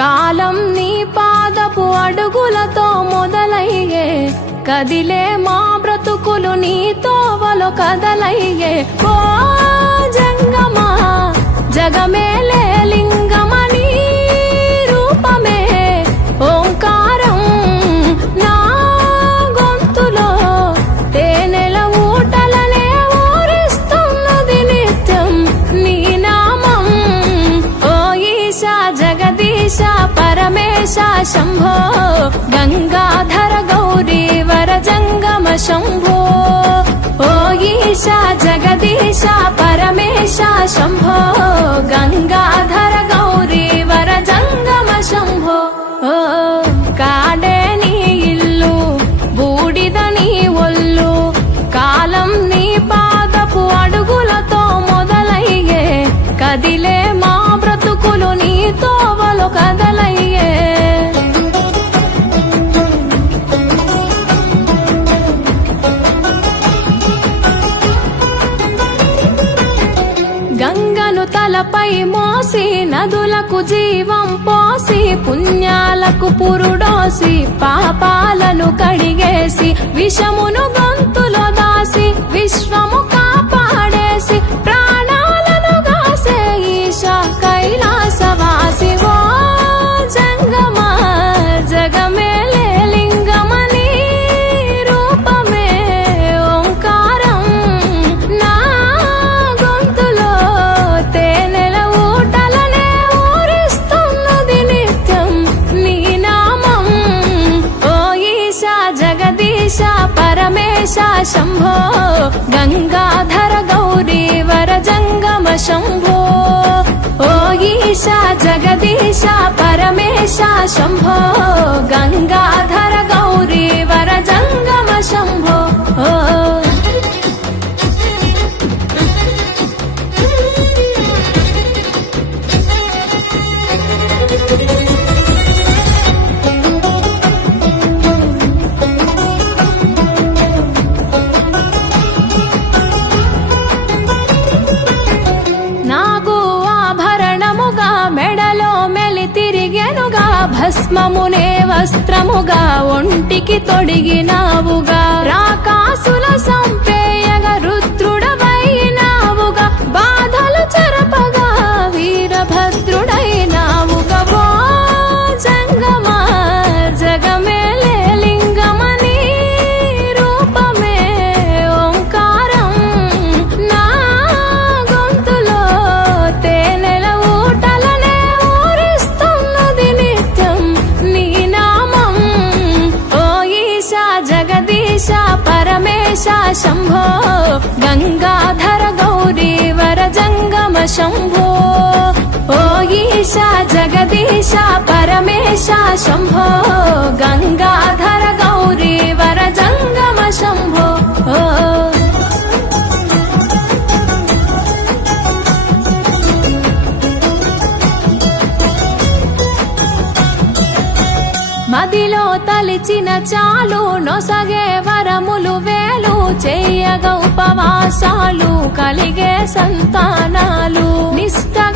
కాలం నీ పాదపు అడుగులతో మొదలయ్యే, కదిలే మా బ్రతుకులు నీ తోవలో కదలయ్యే. ఓ జంగమా జగమేలే లింగమని రూపమే ఓంకారం నా గొంతులో తేనెల ఊటలనే ఊరిస్తున్నది నిత్యం నీ నామం. ఓ ఈశా జగదీశ పరమేశ శంభో గంగాధర గౌరీ వర జంగమ శంభో. ఓ ఈశా జగదీశ పరమేశ శంభో గంగాధర గౌరీ వర జంగమ శంభో. ఓ కాడే నీ ఇల్లు బూడిద నీ ఒళ్ళు, కాలం నీ పాదపు అడుగులతో మొదలయ్యే, కదిలే మా బ్రతుకులు నీ తోవలో కదలయ్యే. గంగను తలపై మోసి నదులకు జీవం పోసి, పుణ్యాలకు పురుడోసి పాపాలను కడిగేసి, విషమును గొంతులో దాసి విశ్వము కాపాడేసి, ప్రాణాలను గాసే ఈశా కైలాసవాసి. ఓ జంగమా జగమేలే లింగమని రూపమే ఓంకారం నా గొంతులో తేనెల ఊటలనే ఊరిస్తున్నది నిత్యం నీ నామం. ఓ ఈశా జగదీశ పరమేశ శంభో గంగాధర గౌరీ వర జంగమ శంభో. ఓ ఈశా జగదీశ పరమేశ శంభో గంగాధర గౌరీ వర జంగమ శంభో. ఓ నాగు ఆభరణముగా మెడలో మెలి తిరిగెనుగా, భస్మమునే వస్త్రముగా ఒంటికి తొడిగినావుగా, రాకాసుల సంపేయగా రుద్రుడవైనావుగా, బాధలు చెరపగా వీరభద్రుడైనావుగా. ఓ జంగమా జగమేలే లింగమని రూపమే ఓంకారం నా గొంతులో తేనెల ఊటలనే ఊరిస్తున్నది నిత్యం నీ నామం. ఓ ఈశా జగదీశ పరమేశ శంభో గంగాధర గౌరీ వర జంగమ శంభో. ఓ ఈశా జగదీశ పరమేశ శంభో గంగాధర గౌరీ వర జంగమ శంభో. ఓ మదిలో తలిచిన చాలు నొసగే వరములు వేలు, చేయగ ఉపవాసాలు కలిగే సంతానాలు, నిష్టగా